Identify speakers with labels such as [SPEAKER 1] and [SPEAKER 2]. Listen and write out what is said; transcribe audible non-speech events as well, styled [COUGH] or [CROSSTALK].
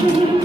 [SPEAKER 1] Thank [LAUGHS] you.